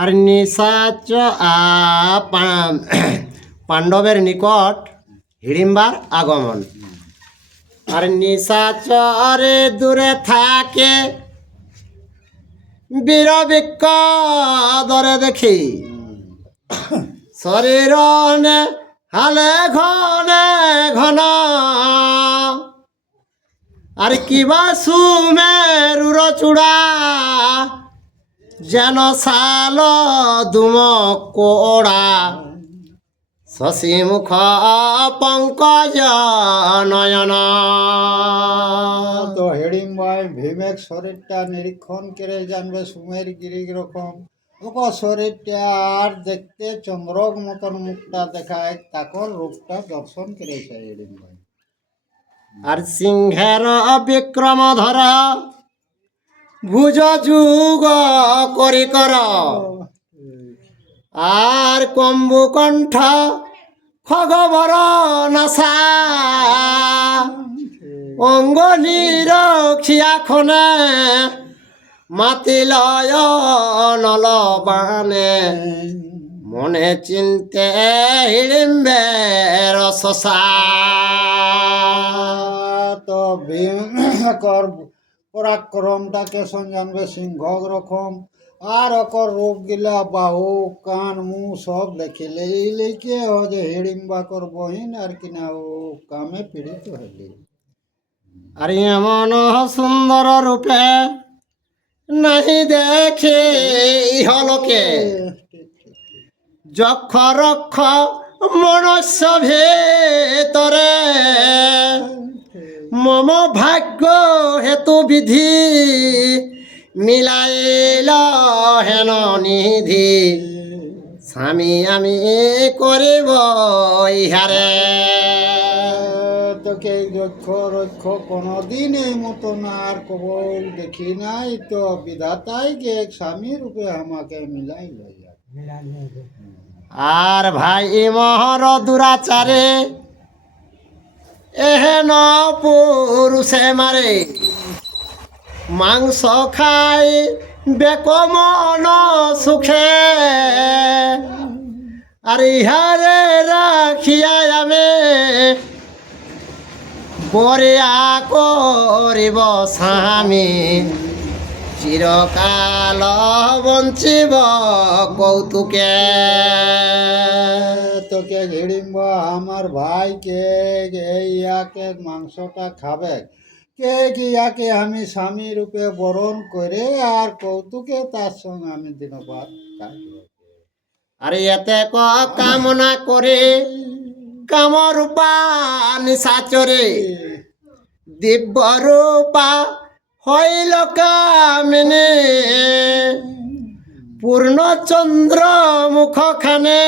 আর নিশাচ পাণ্ডবের নিকট হিড়িম্বার আগমন। আর নিশাচরে দূরে থাকে বীরবৃক্ষ দরে দেখি শরীর হালে ঘনে ঘন। আর কিবা সুমেরুর চূড়া যেন শাল দুম কোড়া। শশী মুখ পঙ্কজ নয়ন। তো হিড়িম্বাই ভীমের শরীরটা নিরীক্ষণ করে জানবে সুমের গিরি রকম ওকে শরীরটা আর দেখতে চন্দ্রক মতন মুখটা দেখায় তাকর রূপটা দর্শন করেছে হিড়িম্বাই। আর সিংহের বিক্রম ধর ভুজ যুগ করি কর। আর কম্বু কণ্ঠ খগবর নাসা। অঙ্গ নিরক্ষিয়া খনে মাতিলয় নলবানে। মনে চিন্তে হিড়িম্বের শশা। তো ভীমকর পরাক্রমটাকে জানবে সিংহ রকম। আর অকর রূপ গিলা বাহু কান মুখ সব দেখিলে এই লেকে যে হিড়িম্বাকর বহিন আর কিনা ও কামে পীড়িত হইলি। আর এমন সুন্দর রূপে নাহি দেখে ইহলোকে। যক্ষ রক্ষ মনুষ্য ভেতরে মম ভাগ্য হেতু বিধি মিলাইল হেন নিধি। স্বামী আমি করিব ইহারে। তোকে যক্ষ রক্ষ কোনোদিন এই মতন আর কবল দেখি নাই। তো বিধাতাই যে স্বামী রূপে আমাকে মিলাই লইয়া। আর ভাই মহর দুরাচারে এহেন পুরুষে মারে। মাংস খাই বেকমন সুখে। আর ইহারে রাখিয়া আমি বরিয়া করিব স্বামী। চিরকাল বঞ্চিব কৌতুকে। তোকে হিড়িম্বা আমার ভাইকে ইয়াকে মাংসটা খাবে কে ইয়াকে আমি স্বামী রূপে বরণ করে আর কৌতুকে তার সঙ্গে আমি দিনপাত কাটব। আর এতে কামনা করে কামরূপা নিশাচরে দিব্য রূপা হইল কামিনী। পূর্ণচন্দ্র মুখ খানে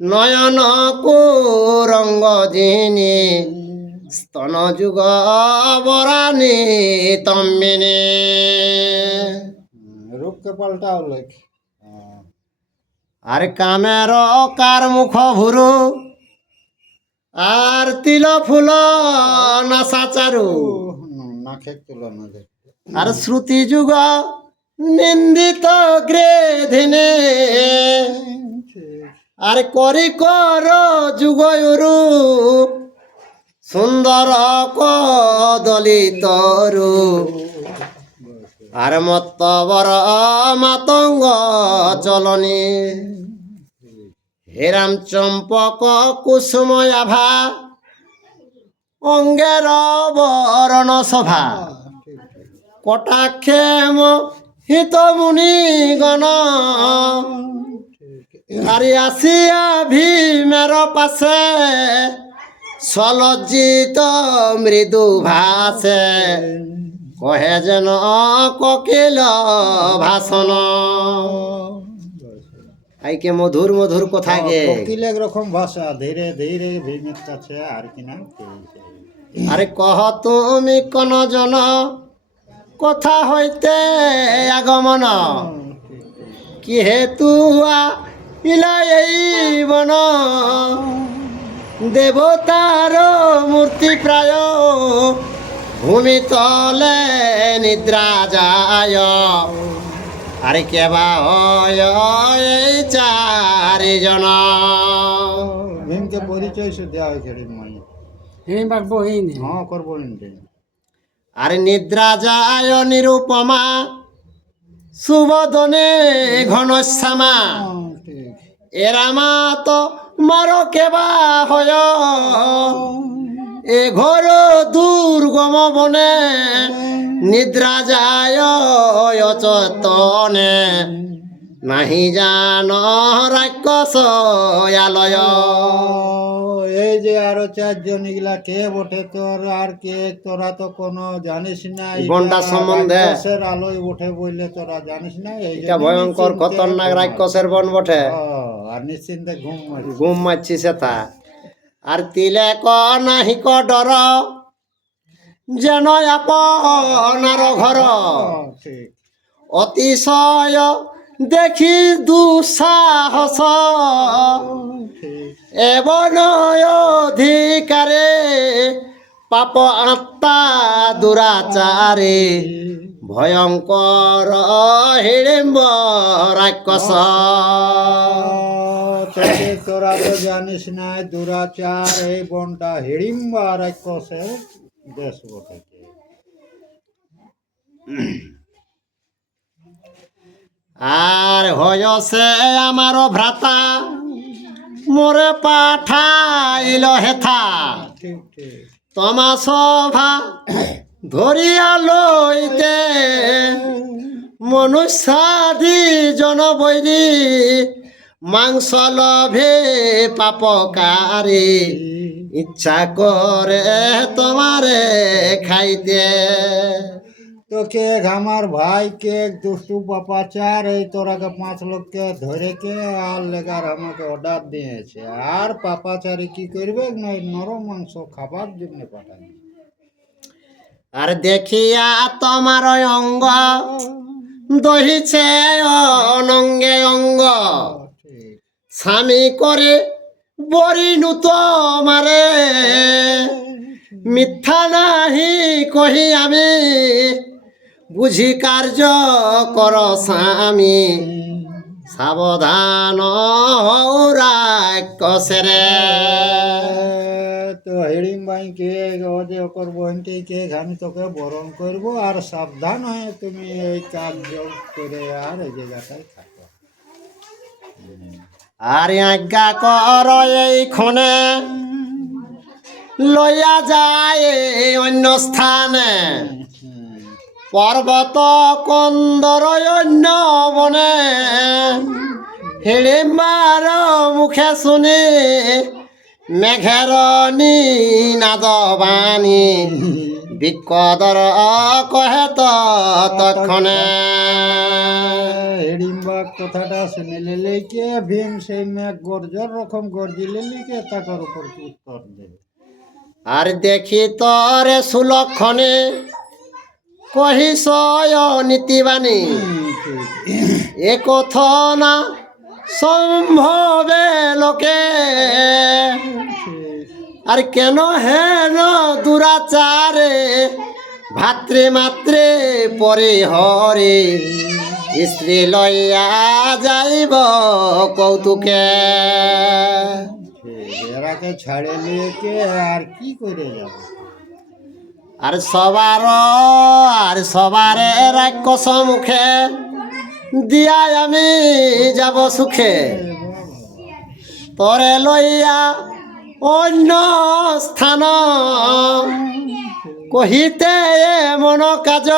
নয়ন কুরঙ্গ জিনি। স্তন যুগ বরানি তম্বিনী। রূপকে পাল্টাও লেখ। আর কামের কার মুখ ভুরু। আর তিল ফুল নাসাচারু। নাখে তুলনা দেখতে। আর শ্রুতি যুগ নিন্দিত গ্রেধিনে। আর করি কর যুগয়ুরু সুন্দর কদলিতরু। আর মত্তবর মাতঙ্গ চলনি। হেরাম চম্পক কুসুময় আভা অঙ্গের বরণ সভা। কটাক্ষেম হিত মুনিগণ। আর আসিয়া ভীমের পাশে সলজ্জিত মৃদু ভাসে। কহে যেন কোকিল ভাষণ। আইকে মধুর মধুর কথা গে। কোকিল একরকম ভাষা ধীরে ধীরে ভীমের কাছে আর কিনা। আরে কহ তুমি কোন জন কথা হইতে আগমন। কি হেতু ইলা এই বন। দেবতার মূর্তি প্রায় ভূমি তলে নিদ্রা যায়। আরে কেবা হয় এই চারিজন ভীমকে পরিচয় সে দেওয়া হয়েছে হিড়িম্বাই। হিড়িম্বার বহিন হ্যাঁ করবো হিন্দি। আরে নিদ্রা যায় নিরুপমা সুবদনে ঘনশ্যামা ঠিক। এরা মা তো মার কেবা হয় এ ঘর দুর্গম বনে নিদ্রা যায় অচেতনে নাহি জান রাক্ষস আলয়। এই যে আরো চারজন এগুলা কে বটে তোর আর কে তোরা তো কোনো জানিস না। বনটা সম্বন্ধে রাক্ষসের আলোয় উঠে বললে তোরা জানিস না। এই এটা ভয়ঙ্কর খতরনাক রাক্ষসের বন বটে। আর নিশ্চিন্তে ঘুম মারিস। ঘুম মারছি সেটা আর তিলে ক নাহি ক ডর যেন আপনার ঘর ঠিক অতিশয় দেখি দুঃসাহস ঠিক। এবং অধিকারে পাপ আত্মা দুরাচারে ভয়ঙ্কর হিড়িম্ব রাক্ষস। তোকে তোরা তো জানিস না দুরাচার এই বনটা হিড়িম্বা রাক্ষসের দেশ বটে। আর হয়সে আমার ভ্রাতা মোরে পাঠাইল হেথা ঠিক ঠিক। তোমা সভা ধরিয়া লইতে মনুষ্যাদি জনবৈরী মাংস লভে পাপকারী ইচ্ছা করে তোমারে খাইতে। তো কে আমার ভাই কে দুষ্টু পাপাচার এই তোরাকে 5 লোককে ধরে কে আর লেগার আমাকে অর্ডার দিয়েছে আর পাপাচারি কি করবে না নরম মাংস খাবার জন্য পাঠায়। আর দেখিয়া তোমার অঙ্গ দহিছে অনঙ্গে অঙ্গ ঠিক স্বামী করে বরিনু তোমারে মিথ্যা নাহি কহি আমি বুঝি কার্য কর স্বামী সাবধান হও রাক্ষসেরে। তো হিড়িম্বাই কে যে ওকর বোনকে কে আমি তোকে বরণ করব আর সাবধান হয়ে তুমি এই কার্য করে আর এই জায়গাটায় থাকো। আর আজ্ঞা কর এইক্ষণে লইয়া যায় অন্য স্থানে পর্বত কন্দর অন্য বনে হিড়িম্বার মুখে শুনি মেঘের নিনাদ বাণী বিকদর কহে তৎক্ষণে। হিড়িম্বা কথাটা শুনিলে লেকে ভীম সেই মেঘ গর্জর রকম গর্জিলে লিখে তাকার উপর উত্তর দেবে। আর দেখি তরে সুলক্ষণে কহিস নীতিবাণী এ কথনা সম্ভবে লোকে আর কেন হেন দুরাচারে ভাতৃ মাত্রে পরে হরে স্ত্রী লইয়া যাইব কৌতুকে। এরাকে ছাড়ে লিখে আর কি করে যাবে। আর সবার রাক্ষস মুখে দিয়াই আমি যাব সুখে তরে লইয়া অন্য স্থান কহিতে মন কাজ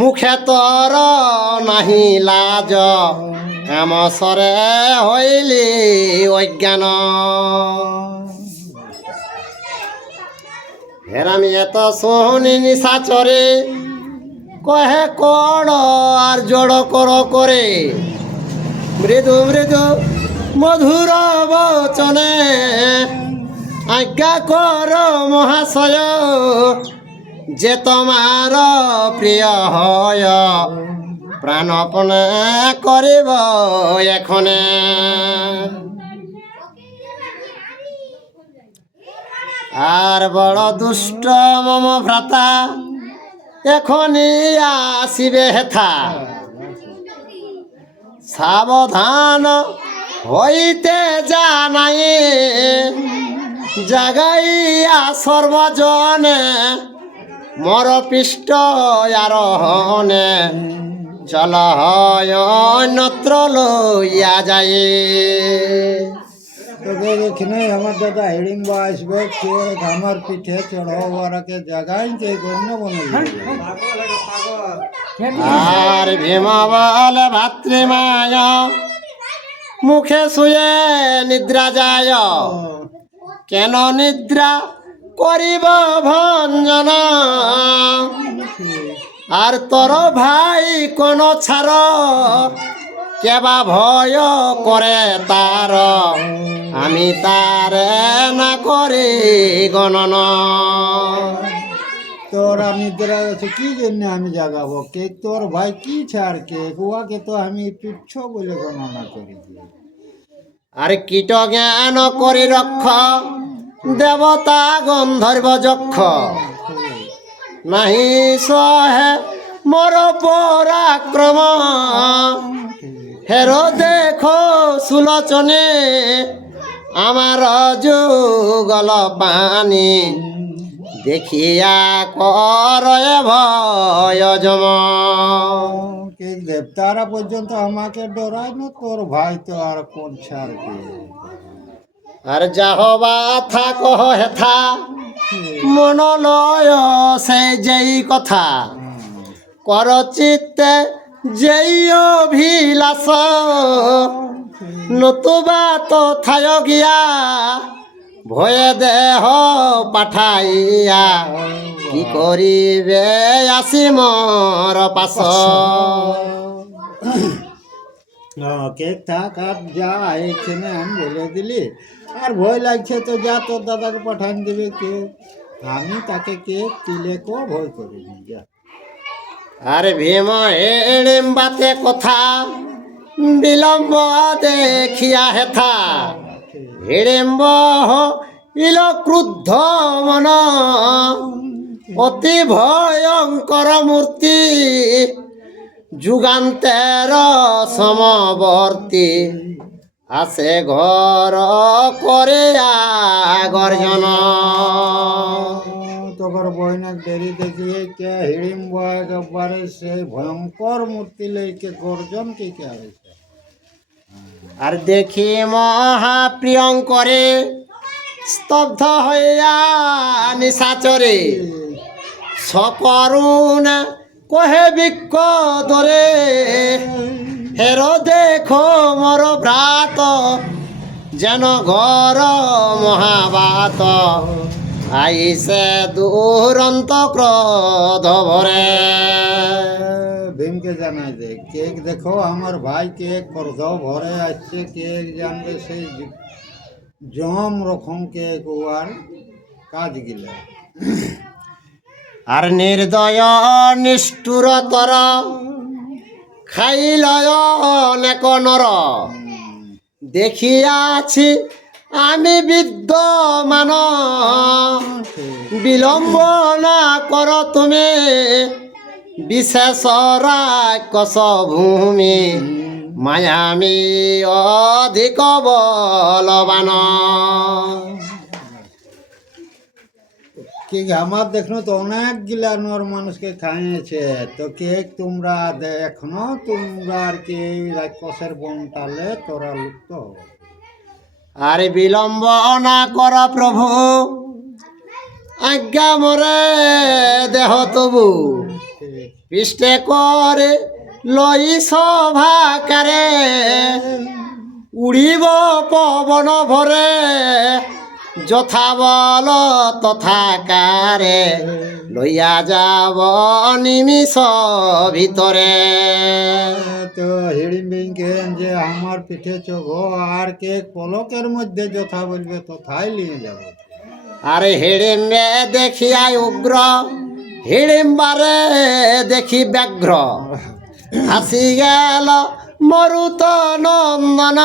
মুখে তর নাহি লাজ কামসরে হইলি অজ্ঞান। হেরামি এত শুনি নিশাচরে কহে কড় আর জড় কর করে মৃদু মৃদু মধুর বচনে আজ্ঞা কর মহাশয় যে তোমার প্রিয় হয় প্রাণপণে করিব এখনে। আর বড় দুষ্ট মম ভ্রাতা এখনই আসিবে হেথা সাবধান হইতে জানাই জাগাইয়া সর্বজনে মর পৃষ্ঠ আরোহণে চল হয় অন্যত্র লইয়া যায়। তো এখানে আমার দাদা হিড়িম্বা আসবে, কে আমার পিঠে চড়াকে জাগাই কে গণ্য বনে আর ভীম বলে ভাতৃমায় মুখে শুয়ে নিদ্রা যায়, কেন নিদ্রা করিব ভঞ্জন, আর তোর ভাই কোন ছাড় কেবা ভয় করে তার, আমি তার না করে গণন। তোরা নিদ্রা আছে কি জন্য আমি জাগাবো, কে তোর ভাই কি ছাড় কে উহাকে তো আমি তুচ্ছ বলে গণনা করি। আর কীট জ্ঞান করি রক্ষ দেবতা গন্ধর্ব যক্ষ, নাহি সহে মোর পরাক্রম, হেরো দেখো সুলোচনে আমার যুগল পানি, দেখিয়া করয়ে ভয় জম। কে দেবতারা পর্যন্ত আমাকে ডরায় না, তোর ভাই তো আর কোন ছাড় কে। আর যাহবা থাকো হেথা মন লয় সেই যেই কথা, কর চিত্তে যেই অভিলাষ, নতুবা তো থায় গিয়া ভয়ে দেহ পাঠাইয়া, কি করিবে আসি মর পাশ। কে থাক আর যা এখানে আমি বলে দিলি, আর ভয় লাগছে তো যা তোর দাদাকে পাঠান দিবে কে, আমি তাকে কে তিলে কো ভয় করিনি যা। আর ভীম এড়িম বাতে কথা বিলম্ব দেখিয়া হেথা, হিড়িম্ব ইল ক্রুদ্ধ মন, অতি ভয়ঙ্কর মূর্তি, যুগান্তের সমবর্তী, আসে ঘর করে গর্জন। তোর বহিনাক দেরি দেখিয়ে কে হিড়িম্ব একবারে সে ভয়ঙ্কর মূর্তি লেকে গর্জন কে কে হয়েছে। আর দেখি মহাপ্রিয়ঙ্করে স্তব্ধ হইয়া নিশাচরে, সকরুণ কহে বৃক্ষ ধরে, হেরো দেখো মর ভ্রাত যেন ঘর মহাবাত, আইসে দুরন্ত ক্রোধ ভরে। ভীমকে জানাই দে কেক দেখো আমার ভাই কে ক্রোধ ভরে আসছে, কে জানবে সেই জম রকম কে কুয়ার কাজ গিলা। আর নির্দয় নিষ্ঠুর তর খাইলয় অনেক নর, দেখিয়াছি আমি বিদ্যমান, বিলম্ব না কর তুমি বিশেষ রাক্ষস ভূমি, মায়ামি অধিক বলবান। কে আমার দেখনো তো অনেক গিলা নর মানুষকে খাইয়েছে, তো কে তোমরা এখনো তোমরা আর কি রাক্ষসের বনটালে তোরা লুপ্ত হবে। আর বিলম্ব না কর প্রভু, আজ্ঞা মরে দেহ তবু, পৃষ্ঠে করে লই সভাকারে, উড়িব পবন ভরে, যথা বল তথা কারে, লইয়া যাব নিমিষ ভিতরে। তো হিড়িম্বিকে যে আমার পিঠে চোখো আর কে পলকের মধ্যে যথা বলবে তথাই নিয়ে যাব। আরে হিড়িম্বে দেখিয়াই উগ্র, হিড়িম্বারে দেখি ব্যাঘ্র, হাসি গেল মরুত নন্দন,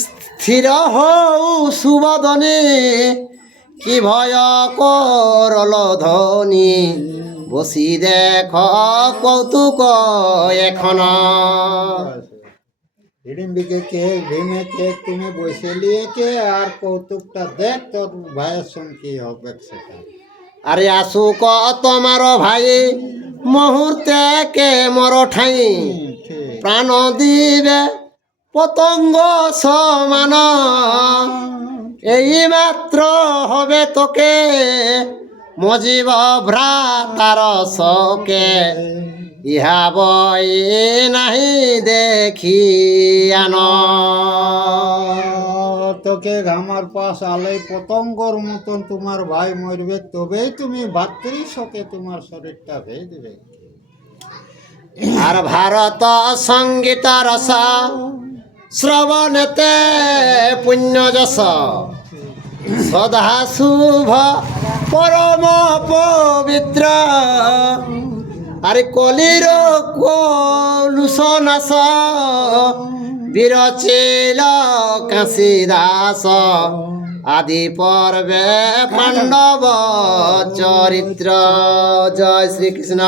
স্থির হও সুবদনে, কি ভয় করল ধ্বনি, বসি দেখ কৌতুক এখন। হিড়িম্বিকে কে ভীমে কে তুমি বসে লিয়ে কে আর কৌতুকটা দেখ তোর ভাইয়ের সঙ্গে কি হবে সেটা। আরে আসু ক তোমার ভাই মুহূর্তে কে মর ঠাই ঠিক। প্রাণ দিবে পতঙ্গ সমান এই মাত্র হবে তোকে মজিব ভ্রাতার শোকে ইহা বই নাহি দেখি আন তোকে ঘামার পাশ আলাই পতঙ্গর মতন তোমার ভাই মরবে, তবেই তুমি ভাতৃ শোকে তোমার শরীরটা ভেজবে। আর ভারত সঙ্গীত রস শ্রবণেতে পুণ্য যশ সদা শুভ পরম পবিত্র আরে কলির কলুষ নাশ বিরচিল কাশী দাস আদি পর্বে পাণ্ডব চরিত্র। জয় শ্রীকৃষ্ণ।